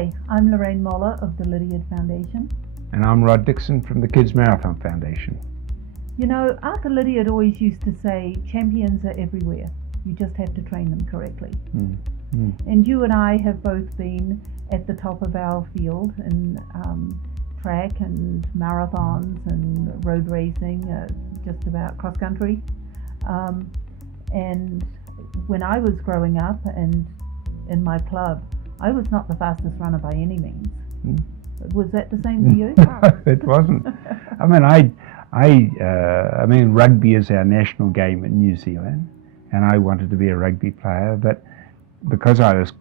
Hi, I'm Lorraine Moller of the Lydiard Foundation. And I'm Dixon from the KiDSMARATHON Foundation. You know, Arthur Lydiard always used to say, champions are everywhere. You just have to train them correctly. And you and I have both been at the top of our field in track and marathons and road racing, just about cross country. And when I was growing up and in my club, I was not the fastest runner by any means. Was that the same for you? No, it wasn't. I mean, rugby is our national game in New Zealand, and I wanted to be a rugby player, but because I was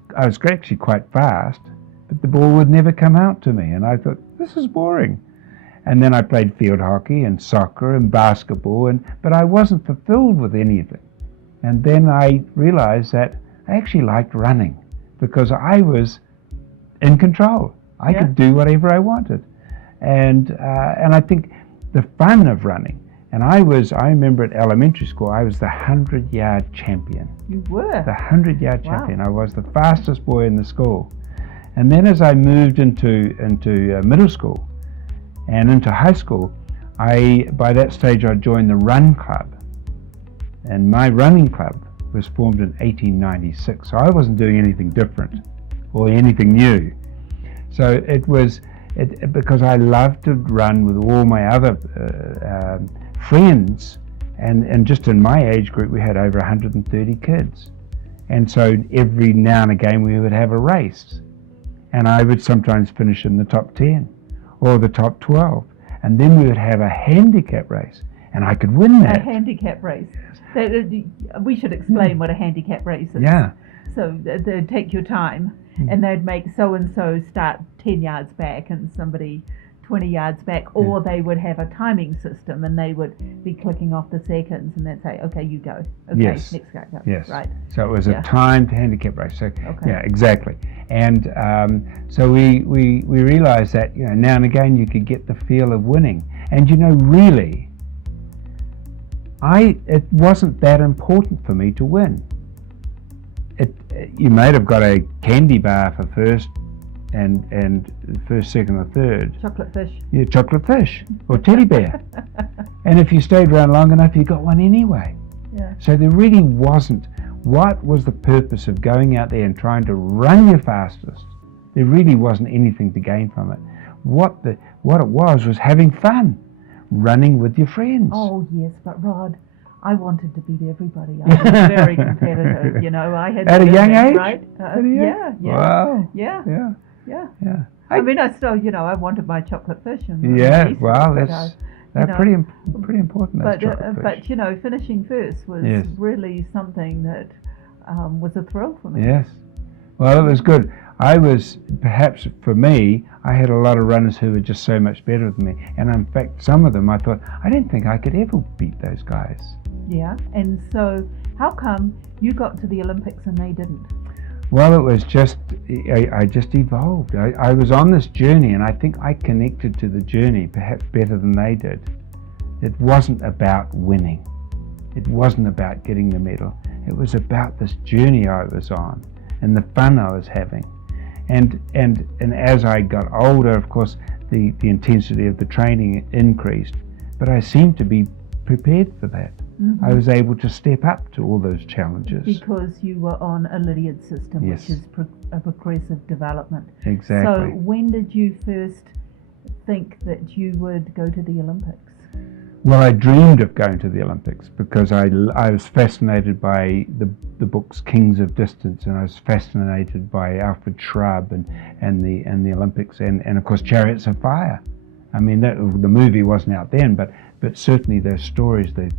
actually quite fast, but the ball would never come out to me, and I thought, this is boring. And then I played field hockey and soccer and basketball, but I wasn't fulfilled with anything. And then I realized that I actually liked running because I was in control. I could do whatever I wanted. And I think the fun of running, and I remember at elementary school, I was the 100-yard champion. You were? The 100-yard champion. I was the fastest boy in the school. And then as I moved into middle school and into high school, by that stage I joined the run club. And my running club was formed in 1896, so I wasn't doing anything different or anything new. So it was because I loved to run with all my other friends, and just in my age group we had over 130 kids, and so every now and again we would have a race, and I would sometimes finish in the top 10 or the top 12, and then we would have a handicap race, and I could win that. A handicap race. We should explain what a handicap race is. Yeah. So they'd take your time, and they'd make so-and-so start 10 yards back and somebody 20 yards back, or they would have a timing system and they would be clicking off the seconds, and they'd say, okay, you go. Okay, yes. Next guy go. Yes. Right. So it was a timed handicap race. So, yeah, exactly. And so we realized that, you know, now and again you could get the feel of winning. And, you know, really, it wasn't that important for me to win. You might have got a candy bar for first and first, second or third. Chocolate fish. Yeah, chocolate fish or teddy bear. And if you stayed around long enough, you got one anyway. Yeah. So there really wasn't, what was the purpose of going out there and trying to run your fastest? There really wasn't anything to gain from it. What it was having fun, running with your friends. Oh yes, but Rod, I wanted to beat everybody. I was very competitive, you know. I had at a young age, right? Yeah. Wow. Yeah. Yeah. I mean, I still, you know, I wanted my chocolate fish. And well, that's pretty important. But you know, finishing first was really something that was a thrill for me. Yes. Well, it was good. Perhaps for me, I had a lot of runners who were just so much better than me. And in fact, some of them I thought, I didn't think I could ever beat those guys. Yeah, and so how come you got to the Olympics and they didn't? Well, it was just, I just evolved. I was on this journey, and I think I connected to the journey perhaps better than they did. It wasn't about winning. It wasn't about getting the medal. It was about this journey I was on and the fun I was having. And as I got older, of course, the intensity of the training increased, but I seemed to be prepared for that. I was able to step up to all those challenges. Because you were on a Lydiard system, which is a progressive development. Exactly. So when did you first think that you would go to the Olympics? Well, I dreamed of going to the Olympics because I was fascinated by the books Kings of Distance, and I was fascinated by Alfred Schrubb and the Olympics, and of course Chariots of Fire. I mean, the movie wasn't out then, but certainly those stories, the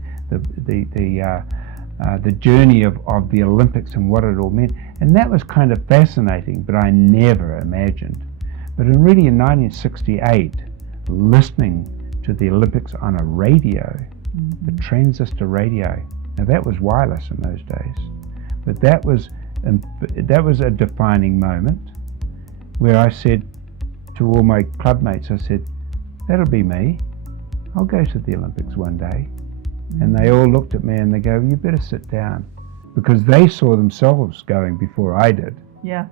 journey of the Olympics and what it all meant, and that was kind of fascinating. But I never imagined. But in 1968, listening to the Olympics on a radio, the transistor radio. Now that was wireless in those days, but that was a defining moment where I said to all my club mates, I said, that'll be me. I'll go to the Olympics one day. And they all looked at me and they go, you better sit down, because they saw themselves going before I did. Yeah.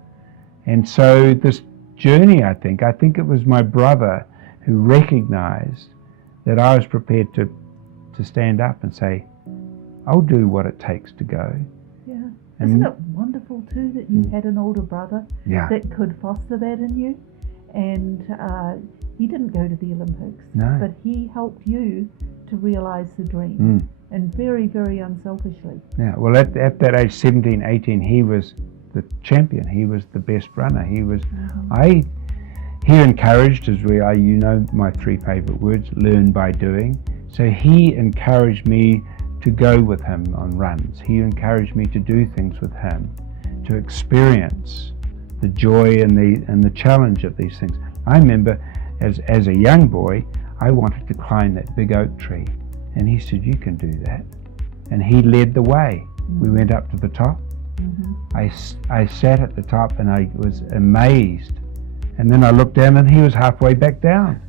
And so this journey, I think it was my brother who recognized that I was prepared to stand up and say, I'll do what it takes to go. Yeah. Isn't it wonderful too that you had an older brother that could foster that in you? And he didn't go to the Olympics, but he helped you to realize the dream, and very, very unselfishly. Yeah, well, at that age, 17, 18, he was the champion. He was the best runner. He was, he encouraged, as we are, you know my 3 favorite words, learn by doing. So he encouraged me to go with him on runs. He encouraged me to do things with him, to experience the joy and the challenge of these things. I remember as a young boy, I wanted to climb that big oak tree, and he said, you can do that. And he led the way. We went up to the top. I sat at the top and I was amazed. And then I looked down and he was halfway back down.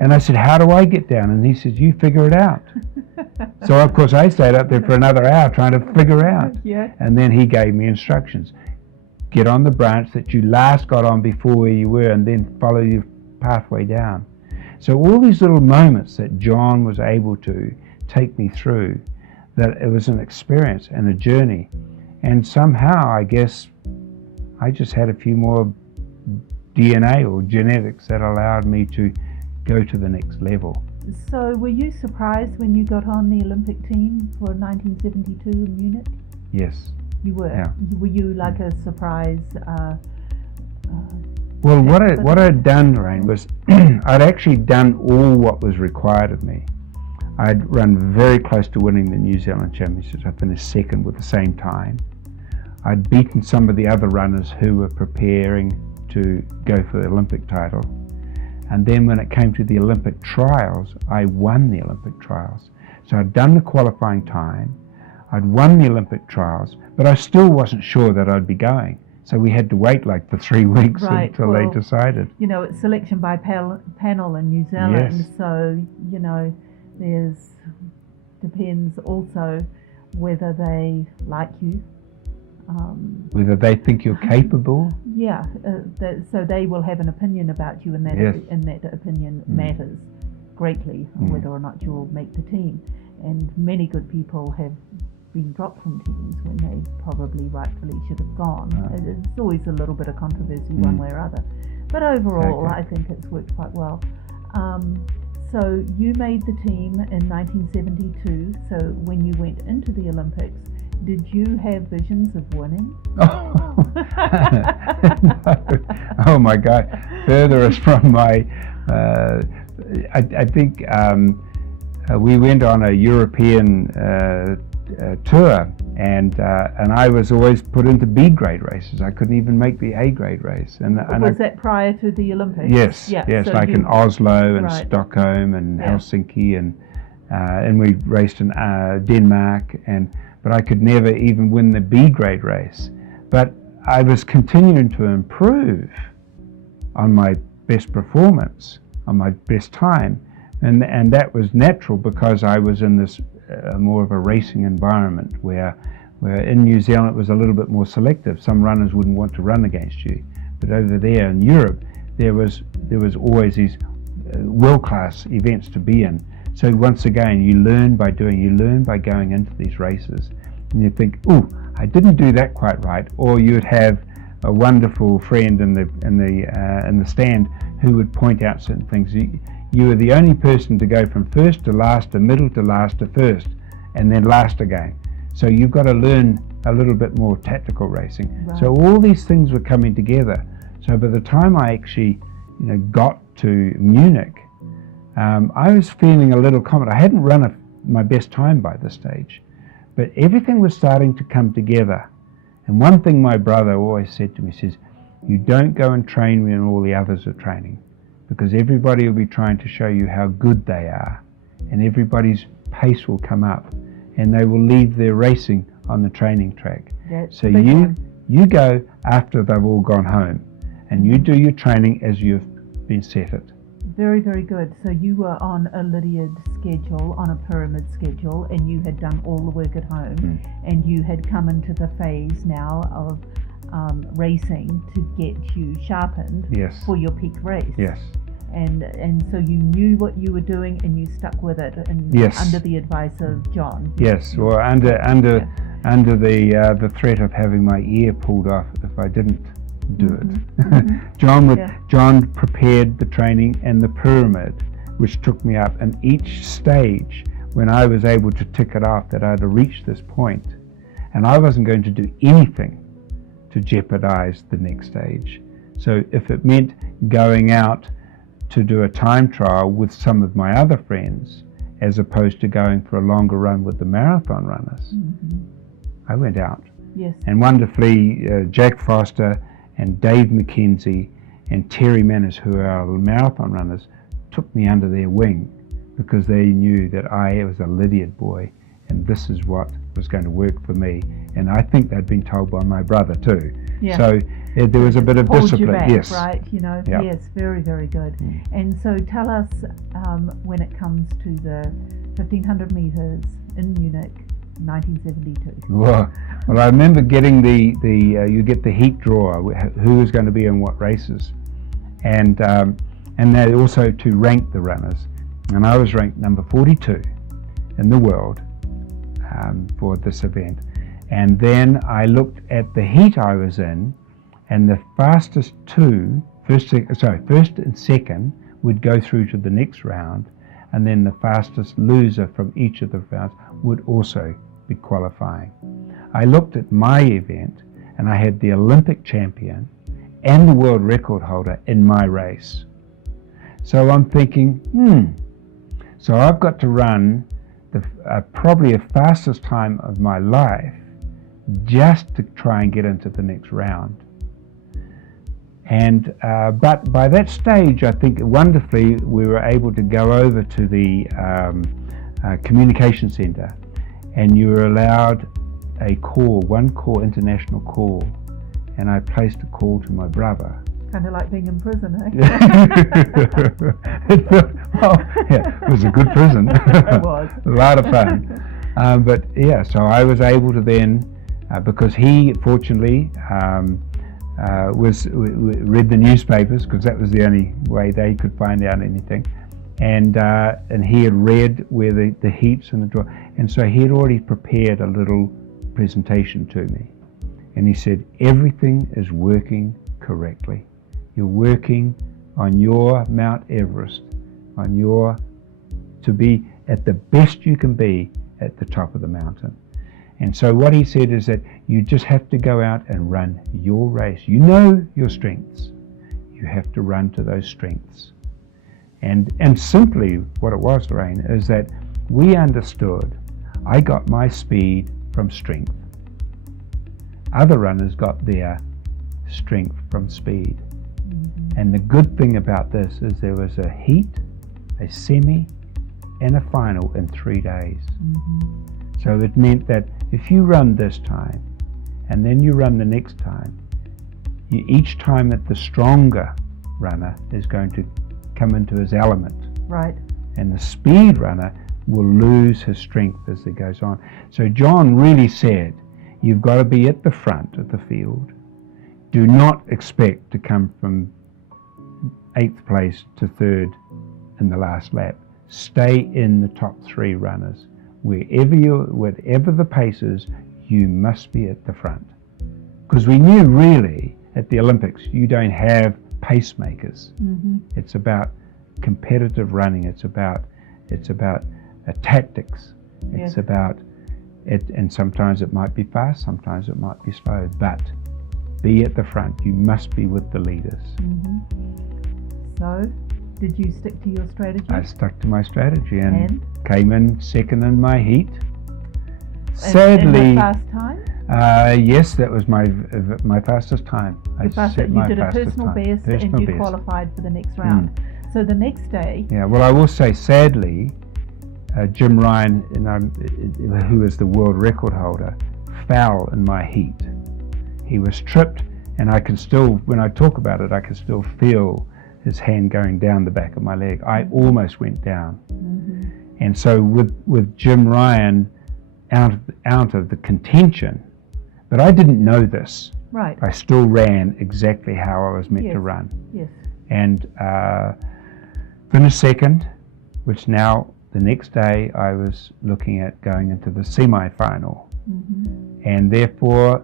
And I said, how do I get down? And he said, you figure it out. So of course I stayed up there for another hour trying to figure out. And then he gave me instructions. Get on the branch that you last got on before where you were, and then follow your pathway down. So all these little moments that John was able to take me through, that it was an experience and a journey. And somehow, I guess, I just had a few more DNA or genetics that allowed me to go to the next level. So were you surprised when you got on the Olympic team for 1972 in Munich? Yes. You were? Yeah. Were you like a surprise? Well, what I'd done, Lorraine, was I'd actually done all what was required of me. I'd run very close to winning the New Zealand Championships. I finished second with the same time. I'd beaten some of the other runners who were preparing to go for the Olympic title. And then when it came to the Olympic trials, I won the Olympic trials. So I'd done the qualifying time, I'd won the Olympic trials, but I still wasn't sure that I'd be going. So we had to wait like for 3 weeks until they decided. You know, it's selection by panel in New Zealand, so, you know, depends also whether they like you. Whether they think you're capable. Yeah, so they will have an opinion about you, and that opinion matters greatly on whether or not you'll make the team. And many good people have been dropped from teams when they probably rightfully should have gone. It's always a little bit of controversy one way or other. But overall, I think it's worked quite well. So you made the team in 1972. So when you went into the Olympics, did you have visions of winning? No. Oh my God, furthest from my, I think we went on a European tour, and I was always put into B grade races. I couldn't even make the A grade race. And was that prior to the Olympics? Yes, yes, so like in Oslo and Stockholm and Helsinki, and we raced in Denmark, but I could never even win the B grade race. But I was continuing to improve on my best performance, on my best time, and that was natural because I was in this more of a racing environment where in New Zealand it was a little bit more selective. Some runners wouldn't want to run against you, but over there in Europe there was always these world-class events to be in. So once again, you learn by doing. You learn by going into these races, and you think, "Ooh, I didn't do that quite right." Or you'd have a wonderful friend in the stand who would point out certain things. You were the only person to go from first to last to middle to last to first, and then last again. So you've got to learn a little bit more tactical racing. Right. So all these things were coming together. So by the time I actually, got to Munich, I was feeling a little confident. I hadn't run my best time by this stage, but everything was starting to come together. And one thing my brother always said to me, says, you don't go and train when all the others are training, because everybody will be trying to show you how good they are, and everybody's pace will come up, and they will leave their racing on the training track. So you go after they've all gone home, and you do your training as you've been set it. Very, very good. So you were on a Lydiard schedule, on a pyramid schedule, and you had done all the work at home, and you had come into the phase now of racing to get you sharpened Yes. for your peak race. Yes. And so you knew what you were doing and you stuck with it, and Yes. under the advice of John. Yes. Well, under the threat of having my ear pulled off if I didn't do it. John prepared the training and the pyramid, which took me up, and each stage, when I was able to tick it off that I'd reached this point, and I wasn't going to do anything to jeopardize the next stage. So if it meant going out to do a time trial with some of my other friends, as opposed to going for a longer run with the marathon runners, I went out. Yes. And wonderfully, Jack Foster and Dave McKenzie and Terry Manners, who are our marathon runners, took me under their wing because they knew that I was a Lydiard boy and this is what was going to work for me. And I think they'd been told by my brother too. Yeah. So there was a bit of Hold discipline. you back, Yes. right? Yep. Yes, very, very good. And so tell us when it comes to the 1500 meters in Munich, 1972. Well, I remember getting you get the heat drawer, who was going to be in what races, and they also to rank the runners, and I was ranked number 42 in the world for this event. And then I looked at the heat I was in, and the fastest two, first and second, would go through to the next round, and then the fastest loser from each of the rounds would also be qualifying. I looked at my event, and I had the Olympic champion and the world record holder in my race. So I'm thinking, so I've got to run probably the fastest time of my life just to try and get into the next round. And but by that stage, I think wonderfully we were able to go over to the communication center, and you were allowed one call, international call, and I placed a call to my brother. Kind of like being in prison, eh? It was a good prison. It was. A lot of fun. But yeah, so I was able to then, because he fortunately read the newspapers, because that was the only way they could find out anything, and he had read where the heats and the draw, and so he had already prepared a little presentation to me, and he said, everything is working correctly. You're working on your Mount Everest, to be at the best you can be at the top of the mountain. And so what he said is that you just have to go out and run your race. You know your strengths. You have to run to those strengths. And simply what it was, Lorraine, is that we understood I got my speed from strength. Other runners got their strength from speed. And the good thing about this is there was a heat, a semi, and a final in 3 days. So it meant that if you run this time, and then you run the next time, each time that the stronger runner is going to come into his element. Right. And the speed runner will lose his strength as it goes on. So John really said, you've got to be at the front of the field. Do not expect to come from 8th place to 3rd in the last lap. Stay in the top 3 runners. Whatever the pace is, you must be at the front. Because we knew really at the Olympics, you don't have pacemakers. It's about competitive running. It's about tactics. It's about it, and sometimes it might be fast, sometimes it might be slow, but be at the front. You must be with the leaders. So, did you stick to your strategy? I stuck to my strategy and came in second in my heat. Sadly, in that fast time? Yes, that was my fastest time. You did a personal best and you qualified for the next round. So the next day... Yeah, well, I will say, sadly, Jim Ryan, who is the world record holder, fell in my heat. He was tripped, and I can still, when I talk about it, I can still feel his hand going down the back of my leg. I almost went down. And so with Jim Ryan out of the contention, but I didn't know this Right. I still ran exactly how I was meant to run. Yes. And finished second, which now the next day I was looking at going into the semi-final. Mm-hmm. And therefore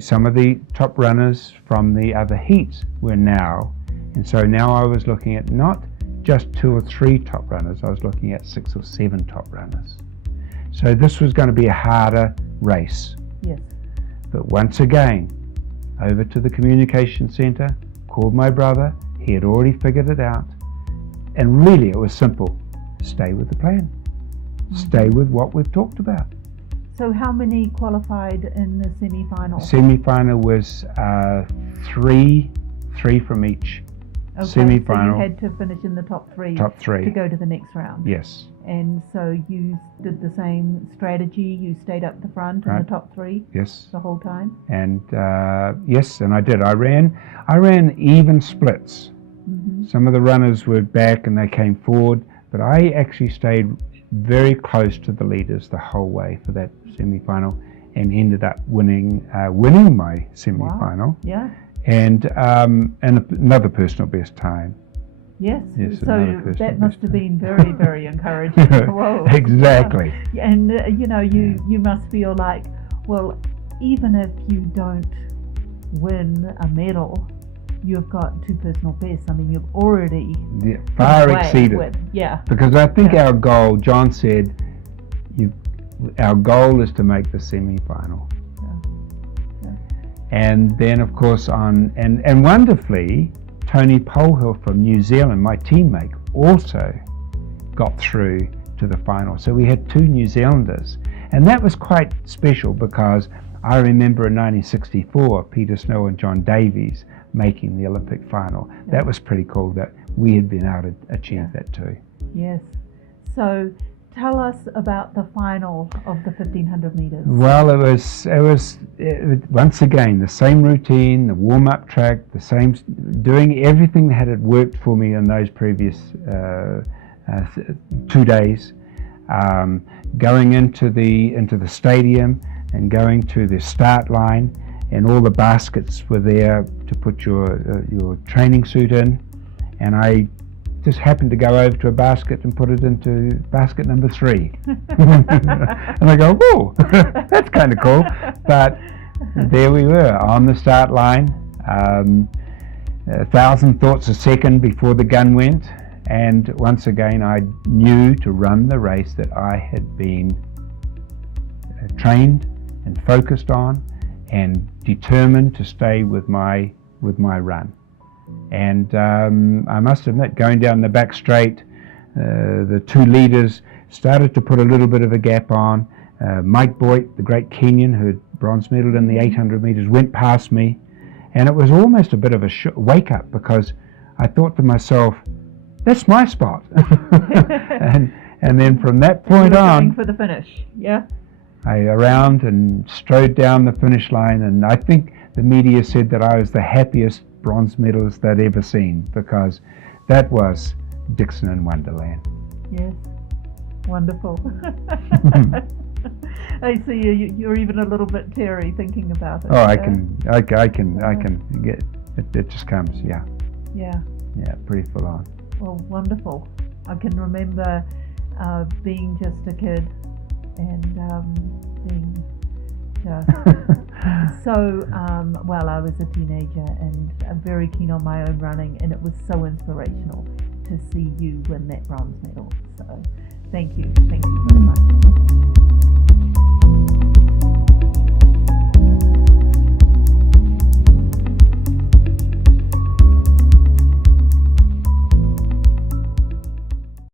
some of the top runners from the other heats were now. And so now I was looking at not just 2 or 3 top runners, I was looking at 6 or 7 top runners. So this was going to be a harder race. Yes. But once again, over to the communication centre, called my brother, he had already figured it out. And really it was simple, stay with the plan. Mm-hmm. Stay with what we've talked about. So how many qualified in the semi-final? The semi-final was 3 from each. Okay, semi-final. So you had to finish in the top 3. Top 3. To go to the next round. Yes. And so you did the same strategy. You stayed up the front in the top 3. Yes. The whole time. And yes, and I did. I ran even splits. Mm-hmm. Some of the runners were back and they came forward, but I actually stayed very close to the leaders the whole way for that semi-final, and ended up winning my semi-final. Wow. Yeah. And another personal best time. Yes, yes, so that must have been very, very encouraging. Whoa. Exactly. Yeah. And you must feel like, well, even if you don't win a medal, you've got 2 personal bests. I mean, you've already far exceeded. Because I think our goal, John said, our goal is to make the semi-final. And then, of course, and wonderfully, Tony Polhill from New Zealand, my teammate, also got through to the final. So we had 2 New Zealanders. And that was quite special because I remember in 1964, Peter Snow and John Davies making the Olympic final. Yeah. That was pretty cool that we had been able to achieve that too. Yes. So tell us about the final of the 1500 meters. Well, it was once again the same routine, the warm-up track, the same, doing everything that had worked for me in those previous 2 days. Going into the stadium and going to the start line, and all the baskets were there to put your training suit in, and I just happened to go over to a basket and put it into basket number 3. And I go, whoa, that's kind of cool. But there we were on the start line, 1,000 thoughts a second before the gun went, and once again I knew to run the race that I had been trained and focused on and determined to stay with my run. And I must admit, going down the back straight, the 2 leaders started to put a little bit of a gap on. Mike Boyd, the great Kenyan who had bronze medal in the 800 meters, went past me, and it was almost a bit of a wake up, because I thought to myself, that's my spot. and then from that point on, going for the finish. Yeah. I around and strode down the finish line, and I think the media said that I was the happiest bronze medalist they'd ever seen, because that was Dixon in Wonderland. Yes, wonderful. I see you're even a little bit teary thinking about it. Oh, I can get it. It just comes, yeah. Yeah. Yeah, pretty full on. Well, wonderful. I can remember being just a kid and being just so, well, I was a teenager and very keen on my own running, and it was so inspirational to see you win that bronze medal. So thank you very much.